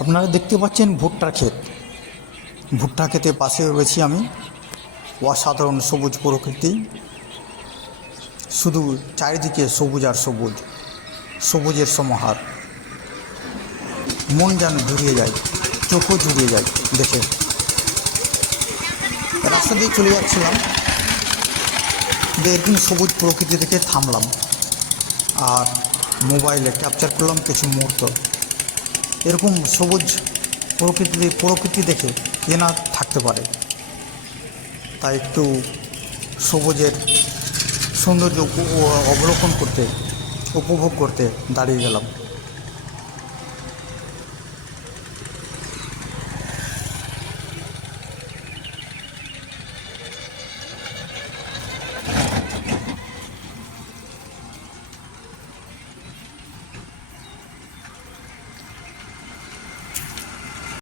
আপনারা দেখতে পাচ্ছেন ভুট্টার ক্ষেত। ভুট্টা ক্ষেতের পাশে রয়েছি আমি। অসাধারণ সবুজ প্রকৃতি, শুধু চারিদিকে সবুজ আর সবুজ, সবুজের সমাহার। মন যেন জুড়িয়ে যায়, চোখও জুড়িয়ে যায় দেখে। রাস্তা দিয়ে চলে যাচ্ছিলাম, এরকম সবুজ প্রকৃতি দেখে থামলাম আর মোবাইলে ক্যাপচার করলাম কিছু মুহূর্ত। এরকম সবুজ প্রকৃতি দেখে কে না থাকতে পারে। তাই একটু সবুজের সৌন্দর্য অবলোকন করতে, উপভোগ করতে দাঁড়িয়ে গেলাম।